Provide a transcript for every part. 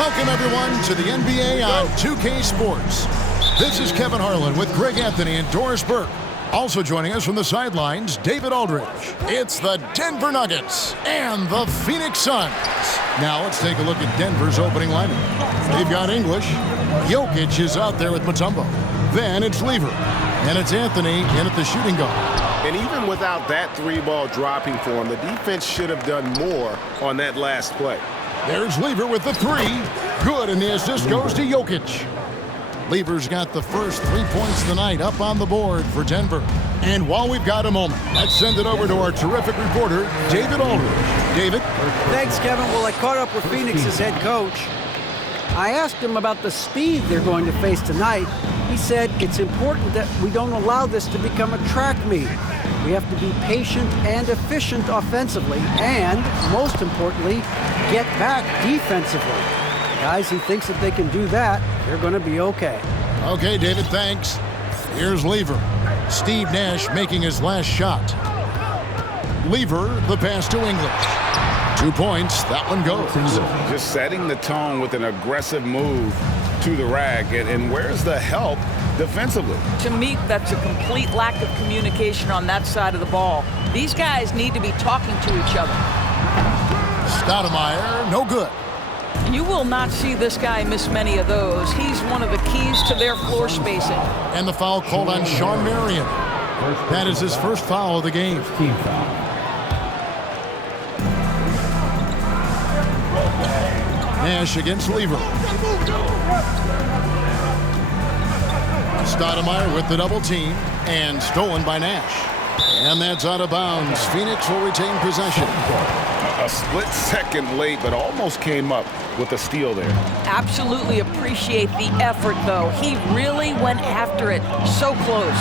Welcome, everyone, to the NBA on 2K Sports. This is Kevin Harlan with Greg Anthony and Doris Burke. Also joining us from the sidelines, David Aldridge. It's the Denver Nuggets and the Phoenix Suns. Now let's take a look at Denver's opening lineup. They've got English. Jokic is out there with Mutombo. Then it's Lever. And it's Anthony in at the shooting guard. And even without that three-ball dropping for him, the defense should have done more on that last play. There's Lever with the three. Good, and the assist goes to Jokic. Lever's got the first 3 points of the night up on the board for Denver. And while we've got a moment, let's send it over to our terrific reporter, David Aldridge. David? Thanks, Kevin. Well, I caught up with Phoenix's head coach. I asked him about the speed they're going to face tonight. He said it's important that we don't allow this to become a track meet. We have to be patient and efficient offensively, and most importantly, get back defensively. Guys, he thinks that they can do that, they're going to be okay. Okay, David, thanks. Here's Lever. Steve Nash making his last shot. Lever, the pass to English. 2 points, that one goes. Just setting the tone with an aggressive move to the rack. And where's the help defensively? To me, that's a complete lack of communication on that side of the ball. These guys need to be talking to each other. Stoudemire, no good. You will not see this guy miss many of those. He's one of the keys to their floor spacing. And the foul called on Shawn Marion. That is his first foul of the game. Nash against Lever. Stoudemire with the double team and stolen by Nash. And that's out of bounds. Phoenix will retain possession. A split second late, but almost came up with a steal there. Absolutely appreciate the effort, though. He really went after it. So close.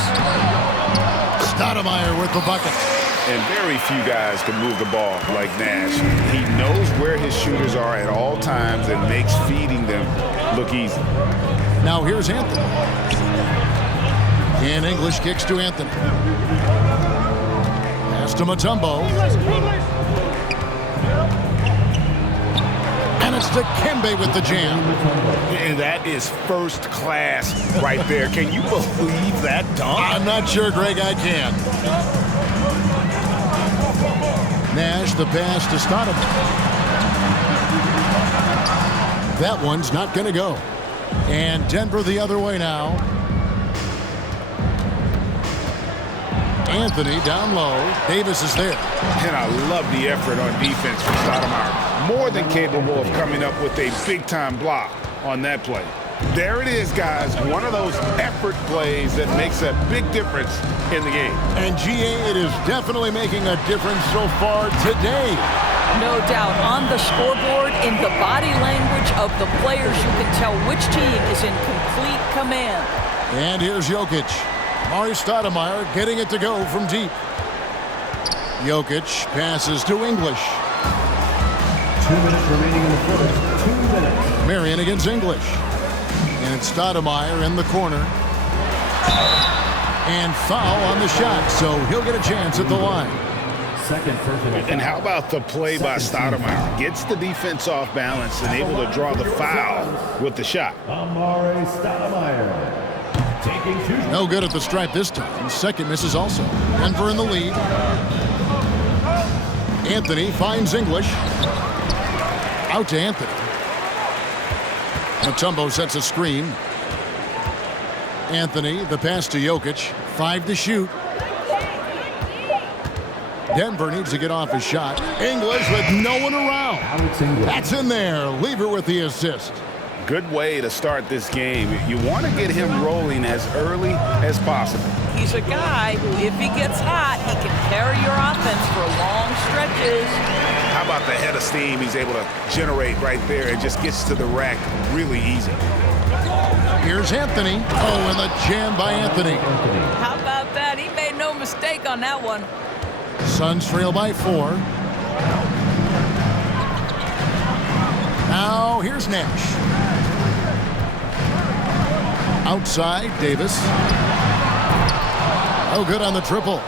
Stoudemire with the bucket. And very few guys can move the ball like Nash. He knows where his shooters are at all times and makes feeding them look easy. Now here's Anthony. And English kicks to Anthony. Pass to Mutombo. And it's to Kembe with the jam. And that is first class right there. Can you believe that dunk? I'm not sure, Greg, I can. Nash, the pass to Stoudemire. That one's not going to go. And Denver the other way now. Anthony down low. Davis is there. And I love the effort on defense from Stoudemire. More than capable of coming up with a big-time block on that play. There it is, guys. One of those effort plays that makes a big difference in the game. And GA, it is definitely making a difference so far today. No doubt. On the scoreboard, in the body language of the players, you can tell which team is in complete command. And here's Jokic. Mari Stoudemire getting it to go from deep. Jokic passes to English. 2 minutes remaining in the first. 2 minutes. Marion against English. And it's Stoudemire in the corner. And foul on the shot, so he'll get a chance at the line. Second personal foul. And how about the play by Stoudemire? Gets the defense off balance and able to draw the foul with the shot. Mari Stoudemire. Taking 2. No good at the stripe this time. Second misses also. Denver in the lead. Anthony finds English. Out to Anthony. Mutombo sets a screen. Anthony, the pass to Jokic. 5 to shoot. Denver needs to get off his shot. English with no one around. That's in there. Lever with the assist. Good way to start this game. You want to get him rolling as early as possible. He's a guy who, if he gets hot, he can carry your offense for long stretches. How about the head of steam he's able to generate right there? It just gets to the rack really easy. Here's Anthony. Oh, and the jam by Anthony. How about that? He made no mistake on that one. Suns trail by 4. Now here's Nash. Outside, Davis. Oh, good on the triple.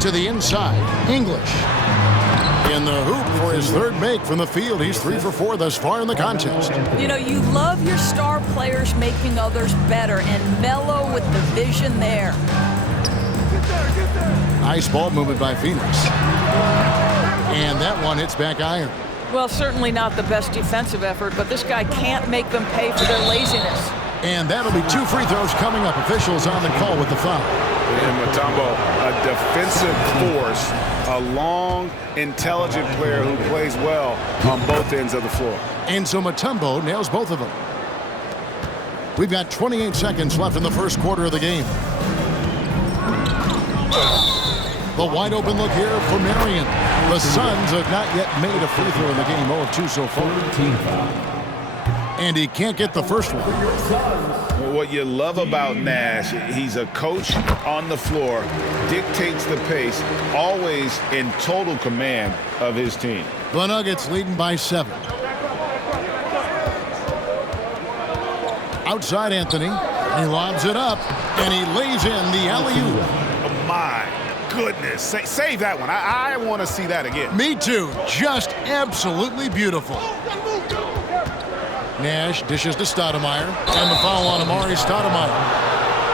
To the inside, English. in the hoop for his third make from the field. He's 3 for 4 thus far in the contest. You know, you love your star players making others better, and Melo with the vision there. Nice ball movement by Phoenix. And that one hits back iron. Well, certainly not the best defensive effort, but this guy can't make them pay for their laziness. And that'll be 2 free throws coming up. Officials on the call with the foul. And Mutombo, a defensive force, a long, intelligent player who plays well on both ends of the floor. And so Mutombo nails both of them. We've got 28 seconds left in the first quarter of the game. The wide open look here for Marion. The Suns have not yet made a free throw in the game. 0 of 2 so far. And he can't get the first one. What you love about Nash, he's a coach on the floor, dictates the pace, always in total command of his team. The Nuggets leading by 7. Outside Anthony. He lobs it up, and he lays in the alley-oop. Oh my goodness. Save that one. I want to see that again. Me too. Just absolutely beautiful. Nash dishes to Stoudemire, and the foul on Amari Stoudemire.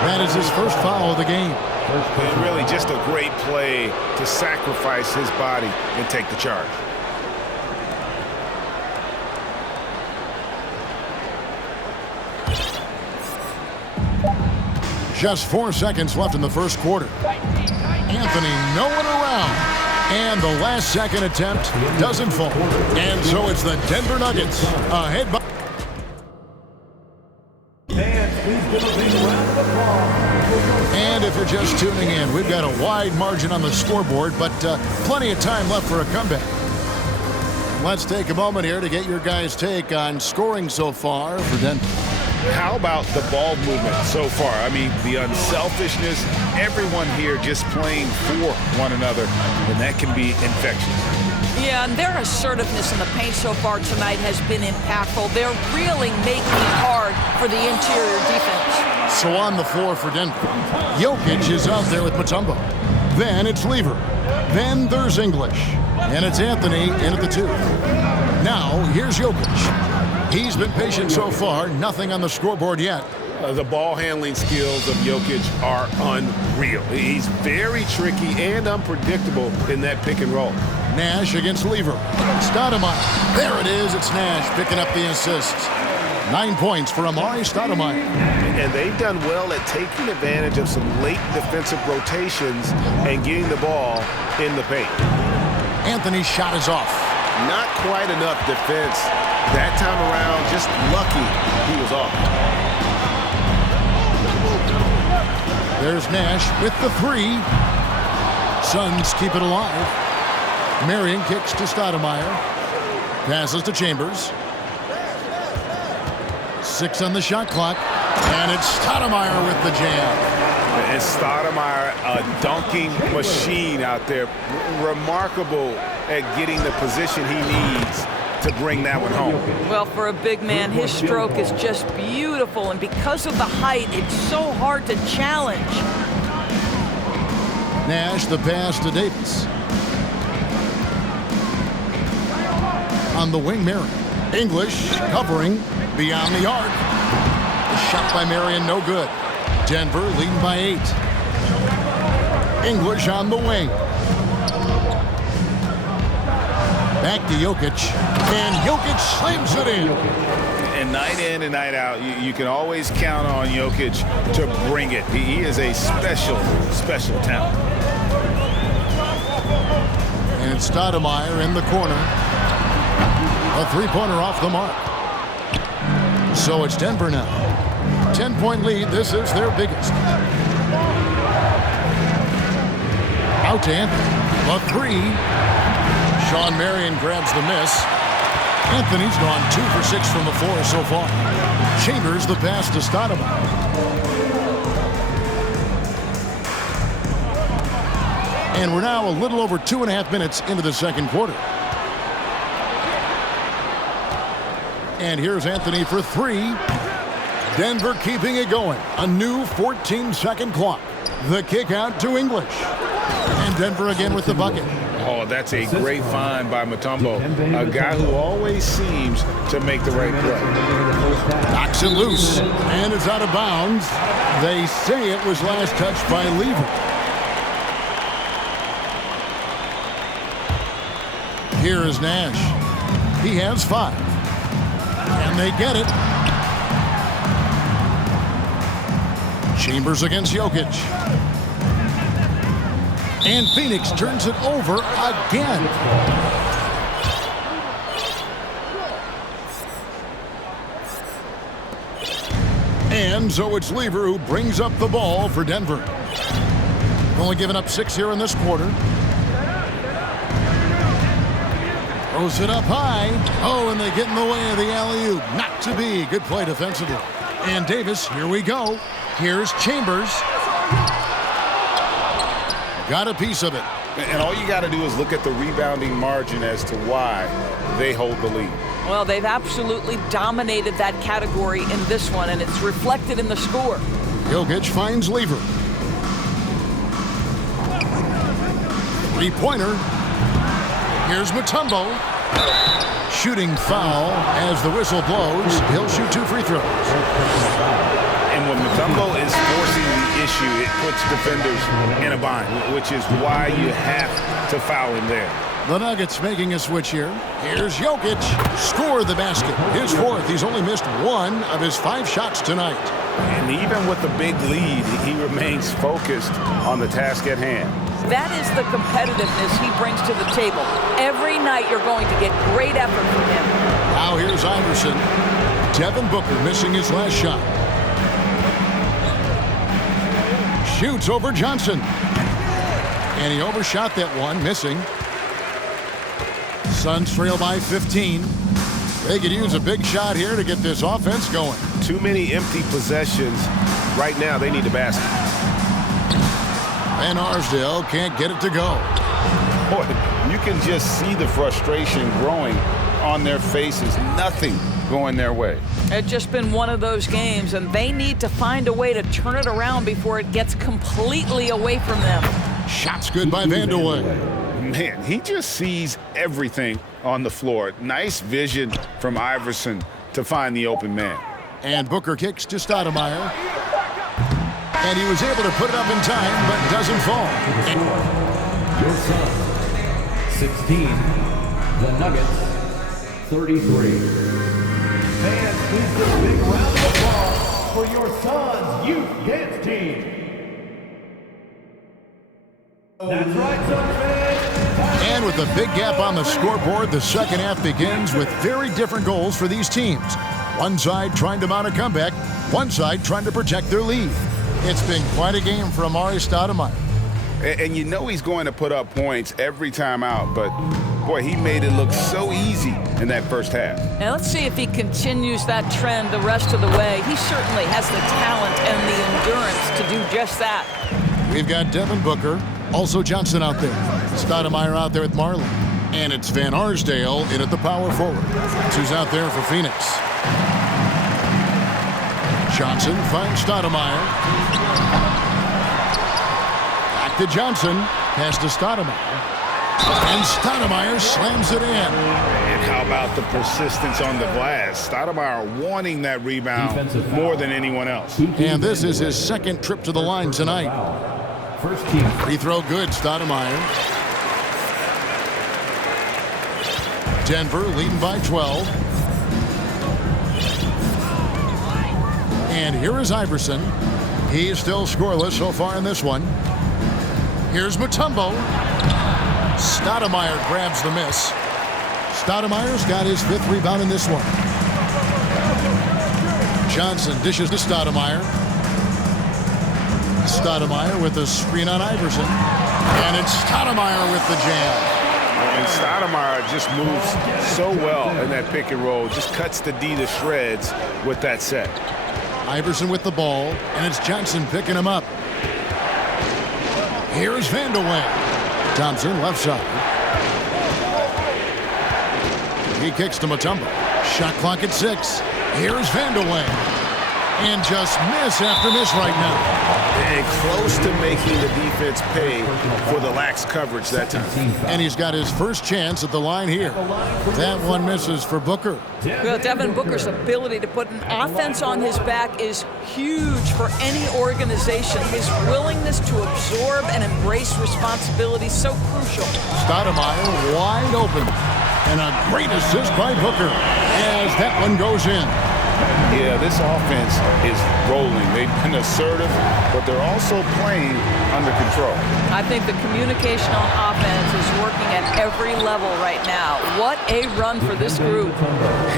That is his first foul of the game. And really just a great play to sacrifice his body and take the charge. Just 4 seconds left in the first quarter. Anthony no one around. And the last second attempt doesn't fall. And so it's the Denver Nuggets ahead by... And if you're just tuning in, we've got a wide margin on the scoreboard, but plenty of time left for a comeback. Let's take a moment here to get your guys' take on scoring so far for Denver. How about the ball movement so far? I mean, the unselfishness, everyone here just playing for one another, and that can be infectious. Yeah, and their assertiveness in the paint so far tonight has been impactful. They're really making it hard for the interior defense. So on the floor for Denver, Jokic is out there with Mutombo. Then it's Lever. Then there's English. And it's Anthony in at the 2. Now, here's Jokic. He's been patient so far, nothing on the scoreboard yet. The ball handling skills of Jokic are unreal. He's very tricky and unpredictable in that pick and roll. Nash against Lever. Stoudemire. There it is. It's Nash picking up the assists. 9 points for Amari Stoudemire. And they've done well at taking advantage of some late defensive rotations and getting the ball in the paint. Anthony's shot is off. Not quite enough defense. That time around, just lucky he was off. There's Nash with the 3. Suns keep it alive. Marion kicks to Stoudemire. Passes to Chambers. 6 on the shot clock. And it's Stoudemire with the jam. And Stoudemire, a dunking machine out there. Remarkable at getting the position he needs to bring that one home. Well, for a big man, his stroke is just beautiful, and because of the height, it's so hard to challenge. Nash, the pass to Davis. On the wing, Marion. English covering beyond the arc. The shot by Marion, no good. Denver leading by 8. English on the wing. Back to Jokic, and Jokic slams it in. And night in and night out, you can always count on Jokic to bring it. He is a special, special talent. And it's Stoudemire in the corner. A 3-pointer off the mark. So it's Denver now. 10-point lead. This is their biggest. Out to Anthony. A 3. Sean Marion grabs the miss. Anthony's gone 2 for 6 from the floor so far. Chambers the pass to Stoudemire. And we're now a little over 2.5 minutes into the second quarter. And here's Anthony for 3. Denver keeping it going. A new 14-second clock. The kick out to English. And Denver again with the bucket. Oh, that's a great find by Mutombo, a guy who always seems to make the right play. Knocks it loose, and it's out of bounds. They say it was last touched by Lever. Here is Nash. He has 5. And they get it. Chambers against Jokic. And Phoenix turns it over again. And so it's Lever who brings up the ball for Denver. Only giving up 6 here in this quarter. Throws it up high. Oh, and they get in the way of the alley-oop. Not to be. Good play defensively. And Davis, here we go. Here's Chambers. Got a piece of it. And all you got to do is look at the rebounding margin as to why they hold the lead. Well, they've absolutely dominated that category in this one, and it's reflected in the score. Jokic finds Lever. 3-pointer. Here's Mutombo. Shooting foul as the whistle blows. He'll shoot 2 free throws. And when Mutombo is forcing the issue, it puts defenders in a bind, which is why you have to foul him there. The Nuggets making a switch here. Here's Jokic. Score the basket. His 4th. He's only missed 1 of his 5 shots tonight. And even with the big lead, he remains focused on the task at hand. That is the competitiveness he brings to the table. Every night you're going to get great effort from him. Now here's Iverson. Devin Booker missing his last shot. Shoots over Johnson. And he overshot that one, missing. Suns trail by 15. They could use a big shot here to get this offense going. Too many empty possessions. Right now, they need a basket. Van Arsdale can't get it to go. Boy, you can just see the frustration growing on their faces. Nothing going their way. It's just been one of those games, and they need to find a way to turn it around before it gets completely away from them. Shots good by Vandeweghe. Man, he just sees everything on the floor. Nice vision from Iverson to find the open man. And Booker kicks to Stoudemire. And he was able to put it up in time, but doesn't fall. Your Suns, 16. The Nuggets, 33. Fans, please give a big round of applause for your Suns youth dance team. That's right, Suns fans. And with a big gap on the scoreboard, the second half begins with very different goals for these teams. One side trying to mount a comeback, one side trying to protect their lead. It's been quite a game for Amari Stoudemire. And you know he's going to put up points every time out, but boy, he made it look so easy in that first half. Now let's see if he continues that trend the rest of the way. He certainly has the talent and the endurance to do just that. We've got Devin Booker, also Johnson out there. Stoudemire out there with Marley. And it's Van Arsdale in at the power forward. That's who's out there for Phoenix. Johnson finds Stoudemire. Back to Johnson. Pass to Stoudemire. And Stoudemire slams it in. And how about the persistence on the glass? Stoudemire wanting that rebound more than anyone else. And this is his second trip to the line tonight. First team. Free throw good, Stoudemire. Denver leading by 12. And here is Iverson. He is still scoreless so far in this one. Here's Mutombo. Stoudemire grabs the miss. Stoudemire's got his 5th rebound in this one. Johnson dishes to Stoudemire. Stoudemire with a screen on Iverson. And it's Stoudemire with the jam. And Stoudemire just moves so well in that pick and roll. Just cuts the D to shreds with that set. Iverson with the ball, and it's Johnson picking him up. Here's Vandeweghe. Thompson left side. He kicks to Mutombo. Shot clock at 6. Here's Vandeweghe. And just miss after miss right now. And close to making the defense pay for the lax coverage that time. And he's got his first chance at the line here. That one misses for Booker. Well, Devin Booker's ability to put an offense on his back is huge for any organization. His willingness to absorb and embrace responsibility is so crucial. Stoudemire wide open. And a great assist by Booker as that one goes in. Yeah, this offense is rolling. They've been assertive, but they're also playing under control. I think the communication on offense is working at every level right now. What a run for this group.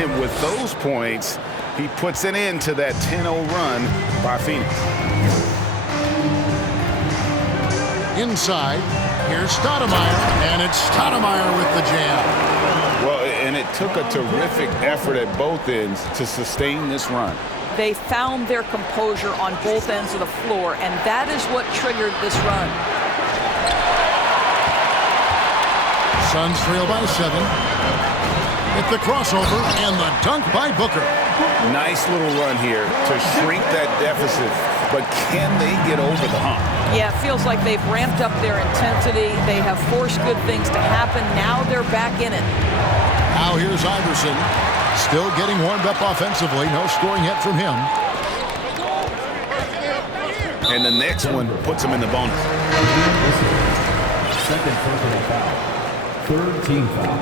And with those points, he puts an end to that 10-0 run by Phoenix. Inside, here's Stoudemire, and it's Stoudemire with the jam. Well, and it took a terrific effort at both ends to sustain this run. They found their composure on both ends of the floor, and that is what triggered this run. Suns trail by 7. With the crossover and the dunk by Booker. Nice little run here to shrink that deficit, but can they get over the hump? Yeah, it feels like they've ramped up their intensity. They have forced good things to happen. Now they're back in it. Now here's Iverson. Still getting warmed up offensively. No scoring yet from him. And the next one puts him in the bonus. Second personal foul. Third team foul.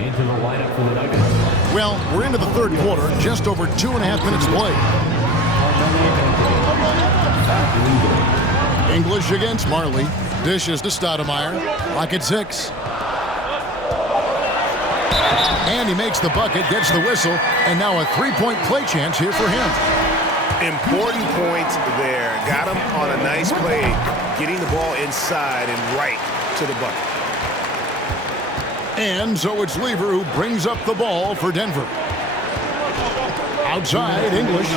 Into the lineup for the Nuggets. Well, we're into the third quarter. Just over 2.5 minutes played. English against Marley. Dishes to Stoudemire. Rocket 6. And he makes the bucket, gets the whistle, and now a three-point play chance here for him. Important point there. Got him on a nice play, getting the ball inside and right to the bucket. And so it's Lever who brings up the ball for Denver. Outside, English.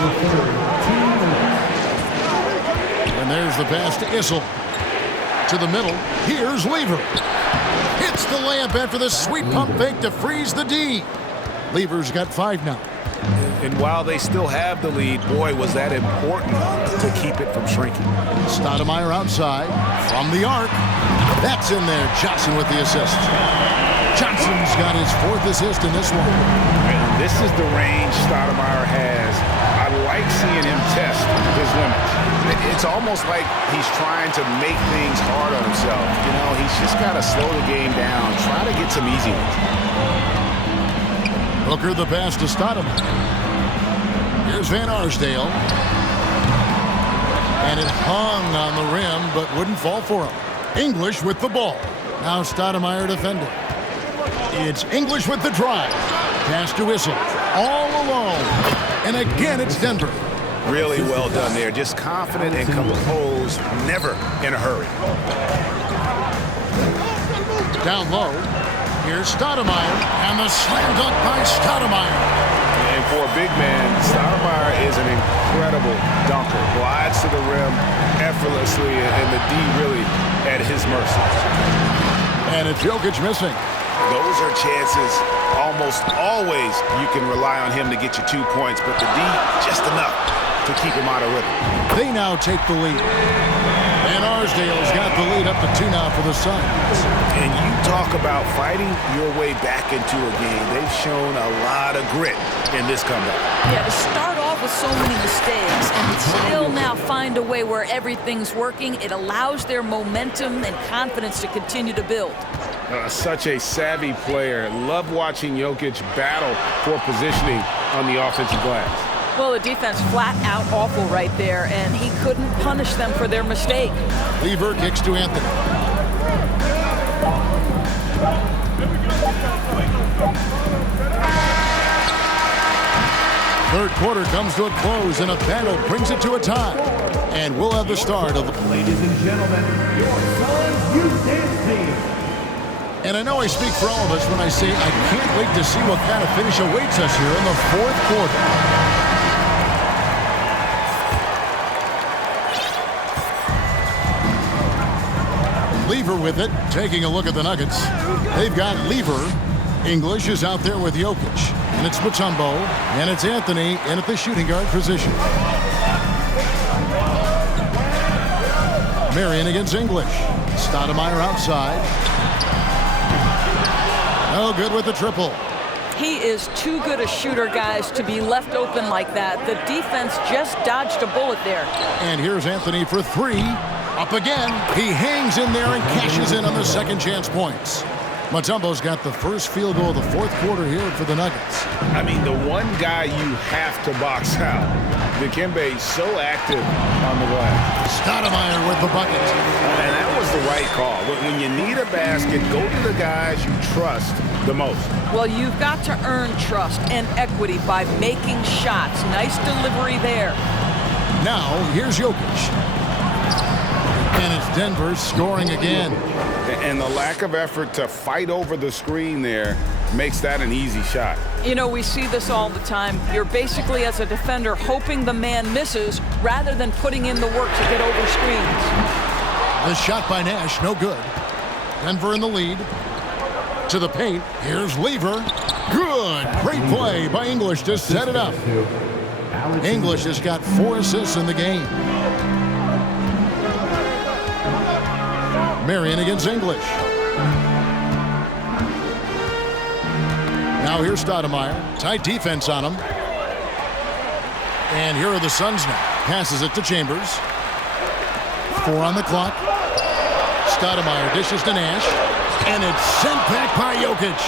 And there's the pass to Issel. To the middle, here's Lever. Hits the layup after the sweet pump fake to freeze the D. Lever's got 5 now. And while they still have the lead, boy, was that important to keep it from shrinking. Stoudemire outside, from the arc. That's in there, Johnson with the assist. Johnson's got his 4th assist in this one. And this is the range Stoudemire has. I like seeing him test his limits. It's almost like he's trying to make things hard on himself. You know, he's just got to slow the game down, try to get some easy ones. Booker the pass to Stoudemire. Here's Van Arsdale. And it hung on the rim, but wouldn't fall for him. English with the ball. Now Stoudemire defending. It's English with the drive. Pass to Issel. All alone. And again, it's Denver. Really well done there. Just confident and composed, never in a hurry. Down low. Here's Stoudemire. And the slam dunk by Stoudemire. And for a big man, Stoudemire is an incredible dunker. Glides to the rim effortlessly, and the D really at his mercy. And it's Jokic missing. Those are chances almost always you can rely on him to get you 2 points, but the D just enough to keep him out of rhythm. They now take the lead. Van Arsdale's got the lead up to 2 now for the Suns. And you talk about fighting your way back into a game. They've shown a lot of grit in this comeback. Yeah, to start off with so many mistakes and still now find a way where everything's working, it allows their momentum and confidence to continue to build. Such a savvy player. Love watching Jokic battle for positioning on the offensive glass. Well, the defense flat out awful right there, and he couldn't punish them for their mistake. Lever kicks to Anthony. Third quarter comes to a close, and a battle brings it to a tie. And we'll have the start of the... Ladies and gentlemen, your Suns Youth Dance Team. And I know I speak for all of us when I say I can't wait to see what kind of finish awaits us here in the fourth quarter. Lever with it, taking a look at the Nuggets. They've got Lever, English is out there with Jokic. And it's Mutombo. And it's Anthony in at the shooting guard position. Marion against English. Stoudemire outside. No good with the triple. He is too good a shooter, guys, to be left open like that. The defense just dodged a bullet there. And here's Anthony for three. Up again. He hangs in there and cashes in on the second chance points. Mutombo's got the first field goal of the fourth quarter here for the Nuggets. I mean, the one guy you have to box out. Dikembe so active on the glass. Stoudemire with the bucket. And that was the right call. When you need a basket, go to the guys you trust the most. Well, you've got to earn trust and equity by making shots. Nice delivery there. Now, here's Jokic. And it's Denver scoring again. And the lack of effort to fight over the screen there makes that an easy shot. You know, we see this all the time. You're basically, as a defender, hoping the man misses rather than putting in the work to get over screens. The shot by Nash, no good. Denver in the lead. To the paint. Here's Lever. Good. Great play by English to set it up. English has got 4 assists in the game. Marion against English. Now here's Stoudemire. Tight defense on him. And here are the Suns now. Passes it to Chambers. 4 on the clock. Stoudemire dishes to Nash. And it's sent back by Jokic.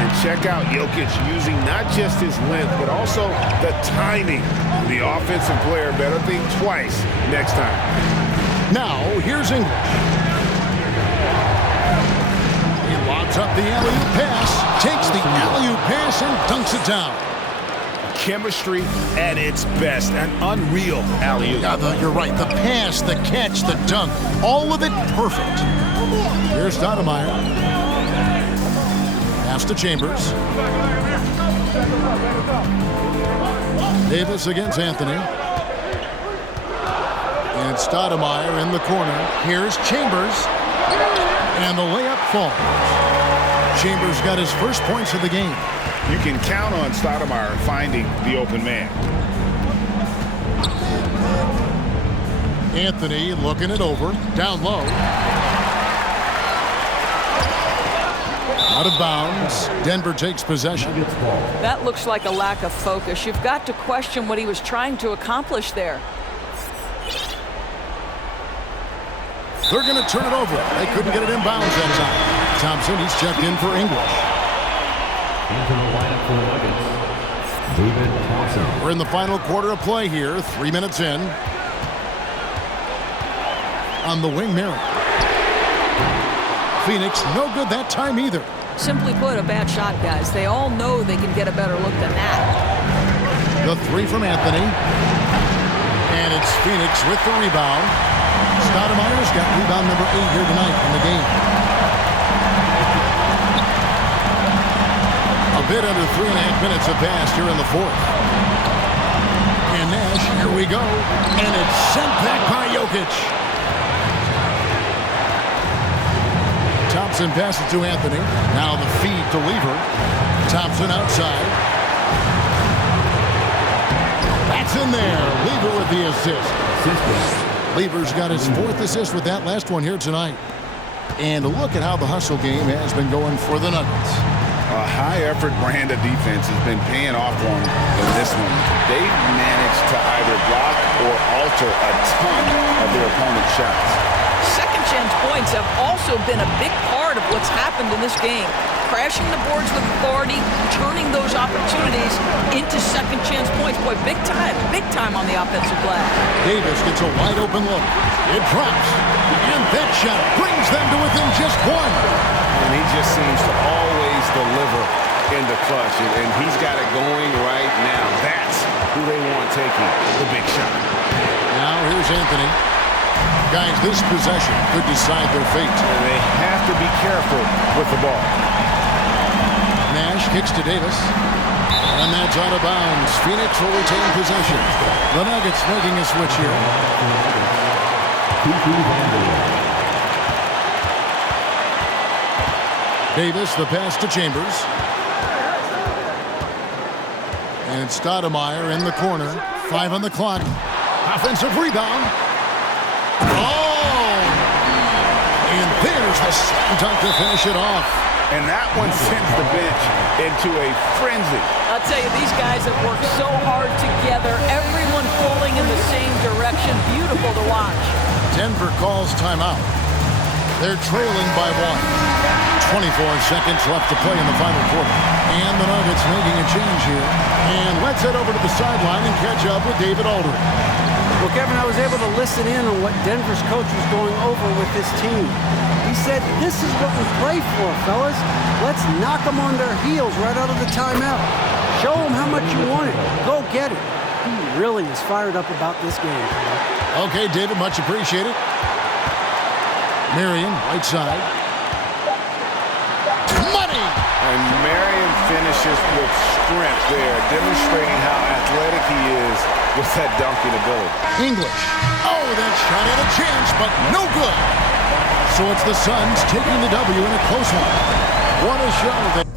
And check out Jokic using not just his length, but also the timing. The offensive player better think twice next time. Now here's English. Lobs up the alley-oop pass, takes the alley-oop pass and dunks it down. Chemistry at its best, an unreal alley-oop. Yeah, you're right. The pass, the catch, the dunk, all of it perfect. Here's Stoudemire. Pass to Chambers. Davis against Anthony. And Stoudemire in the corner. Here's Chambers. And the layup falls. Chambers got his first points of the game. You can count on Stoudemire finding the open man. Anthony looking it over. Down low. Out of bounds. Denver takes possession. That looks like a lack of focus. You've got to question what he was trying to accomplish there. They're going to turn it over. They couldn't get it in bounds that time. Thompson, he's checked in for English. Into the lineup for the Nuggets, David Thompson. We're in the final quarter of play here. 3 minutes in. On the wing, Marion. Phoenix, no good that time either. Simply put, a bad shot, guys. They all know they can get a better look than that. The 3 from Anthony. And it's Phoenix with the rebound. Stoudemire's got rebound number 8 here tonight in the game. A bit under 3.5 minutes have passed here in the fourth. And Nash, here we go. And it's sent back by Jokic. Thompson passes to Anthony. Now the feed to Lever. Thompson outside. That's in there. Lever with the assist. Lever's got his 4th assist with that last one here tonight. And look at how the hustle game has been going for the Nuggets. A high-effort brand of defense has been paying off for them in this one. They've managed to either block or alter a ton of their opponent's shots. Second chance points have also been a big part of what's happened in this game. Crashing the boards with authority, turning those opportunities into second chance points. Boy, big time on the offensive glass. Davis gets a wide open look. It drops. And that shot brings them to within just 1. And he just seems to always deliver in the clutch. And he's got it going right now. That's who they want taking the big shot. Now here's Anthony. Guys, this possession could decide their fate. And they have to be careful with the ball. Nash kicks to Davis. And that's out of bounds. Phoenix will retain possession. The Nuggets making a switch here. Davis, the pass to Chambers. And Stoudemire in the corner. 5 on the clock. Offensive rebound. Oh! And there's the slam dunk to finish it off. And that one sends the bench into a frenzy. I'll tell you, these guys have worked so hard together. Everyone pulling in the same direction. Beautiful to watch. Denver calls timeout. They're trailing by 1. 24 seconds left to play in the final quarter. And the Nuggets making a change here. And let's head over to the sideline and catch up with David Aldridge. Well, Kevin, I was able to listen in on what Denver's coach was going over with his team. He said, this is what we play for, fellas. Let's knock them on their heels right out of the timeout. Show them how much you want it. Go get it. He really is fired up about this game. Okay, David, much appreciated. Marion, right side. Money! And Marion finishes with strength there, demonstrating how athletic he is with that dunking ability. English. Oh, that shot had a chance, but no good. So it's the Suns taking the W in a close one. What a show.